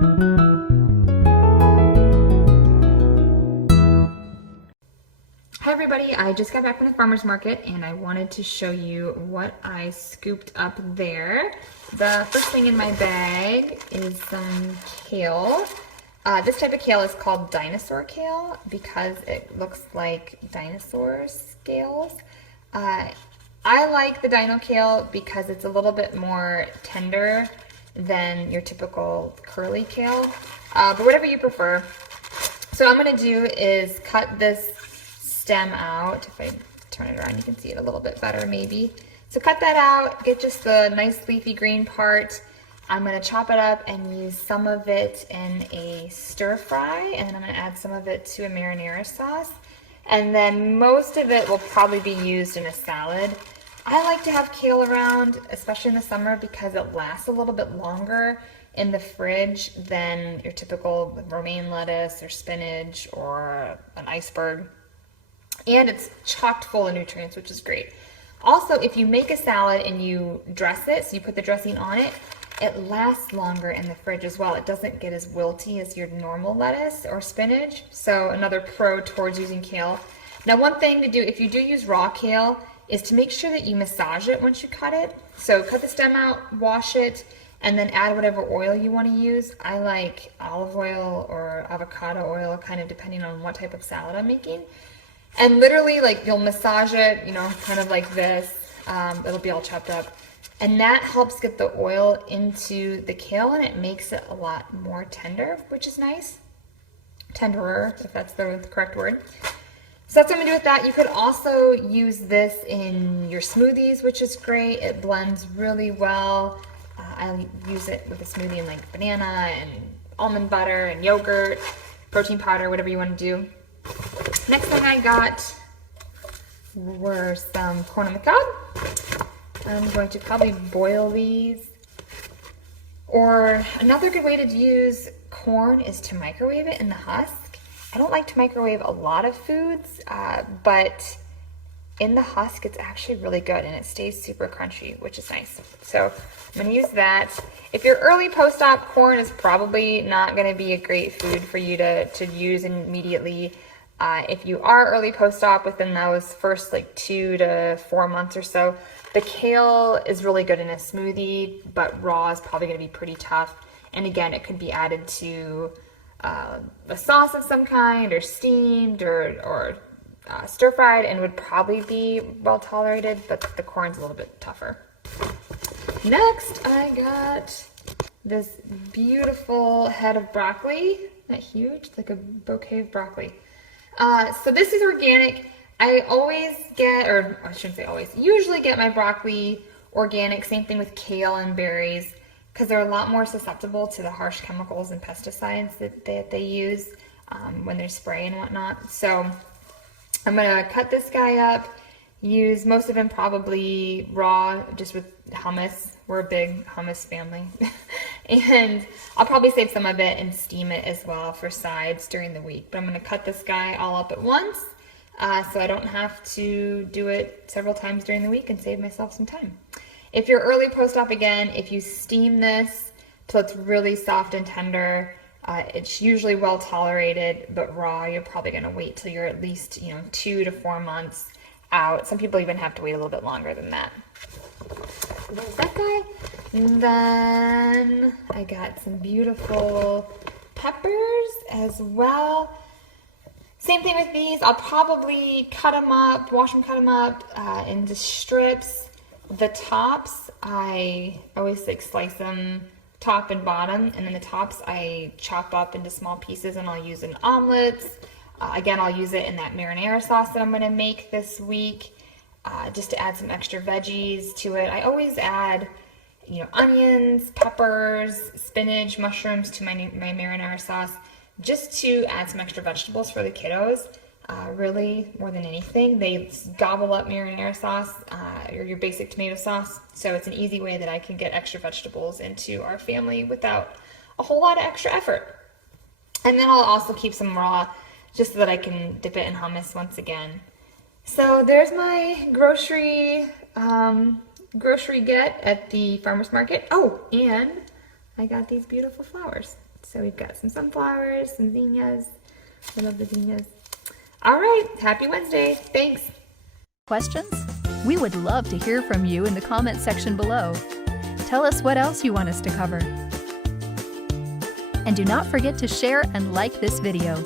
Hi everybody, I just got back from the farmer's market and I wanted to show you what I scooped up there. The first thing in my bag is some kale. This type of kale is called dinosaur kale because it looks like dinosaur scales. I like the dino kale because it's a little bit more tender than your typical curly kale, but whatever you prefer. So what I'm gonna do is cut this stem out. If I turn it around, you can see it a little bit better maybe. So cut that out, get just the nice leafy green part. I'm gonna chop it up and use some of it in a stir fry, and then I'm gonna add some of it to a marinara sauce. And then most of it will probably be used in a salad. I like to have kale around, especially in the summer, because it lasts a little bit longer in the fridge than your typical romaine lettuce or spinach or an iceberg. And it's chocked full of nutrients, which is great. Also, if you make a salad and you dress it, so you put the dressing on it, it lasts longer in the fridge as well. It doesn't get as wilty as your normal lettuce or spinach. So another pro towards using kale. Now, one thing to do if you do use raw kale is to make sure that you massage it once you cut it. So cut the stem out, wash it, and then add whatever oil you want to use. I like olive oil or avocado oil, kind of depending on what type of salad I'm making. And literally, like, you'll massage it, you know, kind of like this. It'll be all chopped up. And that helps get the oil into the kale, and it makes it a lot more tender, which is nice. Tenderer, if that's the correct word. So that's what I'm gonna do with that. You could also use this in your smoothies, which is great. It blends really well. I use it with a smoothie in like banana and almond butter and yogurt, protein powder, whatever you want to do. Next thing I got were some corn on the cob. I'm going to probably boil these. Or another good way to use corn is to microwave it in the husk. I don't like to microwave a lot of foods, but in the husk it's actually really good and it stays super crunchy, which is nice. So I'm gonna use that. If you're early post-op, corn is probably not gonna be a great food for you to use immediately. If you are early post-op within those first like 2 to 4 months or so, the kale is really good in a smoothie, but raw is probably gonna be pretty tough. And again, it could be added to a sauce of some kind, or steamed, or stir-fried, and would probably be well tolerated, but the corn's a little bit tougher. Next, I got this beautiful head of broccoli. Isn't that huge? It's like a bouquet of broccoli. So this is organic. I always get, or I shouldn't say always, usually get my broccoli organic. Same thing with kale and berries, because they're a lot more susceptible to the harsh chemicals and pesticides that they use when they're spraying and whatnot. So I'm gonna cut this guy up, use most of him probably raw, just with hummus. We're a big hummus family. And I'll probably save some of it and steam it as well for sides during the week. But I'm gonna cut this guy all up at once, so I don't have to do it several times during the week and save myself some time. If you're early post-op, again, if you steam this till it's really soft and tender, it's usually well tolerated, but raw, you're probably gonna wait till you're at least 2 to 4 months out. Some people even have to wait a little bit longer than that. So there's that guy. And then I got some beautiful peppers as well. Same thing with these. I'll probably cut them up, wash them, cut them up into strips. The tops, I always slice them top and bottom, and then the tops I chop up into small pieces and I'll use in omelets. Again, I'll use it in that marinara sauce that I'm gonna make this week, just to add some extra veggies to it. I always add, onions, peppers, spinach, mushrooms to my marinara sauce, just to add some extra vegetables for the kiddos. Really, more than anything, they gobble up marinara sauce, or your basic tomato sauce. So it's an easy way that I can get extra vegetables into our family without a whole lot of extra effort. And then I'll also keep some raw, just so that I can dip it in hummus once again. So there's my grocery get at the farmer's market. Oh, and I got these beautiful flowers. So we've got some sunflowers, some zinnias. I love the zinnias. All right, happy Wednesday. Thanks. Questions? We would love to hear from you in the comment section below. Tell us what else you want us to cover. And do not forget to share and like this video.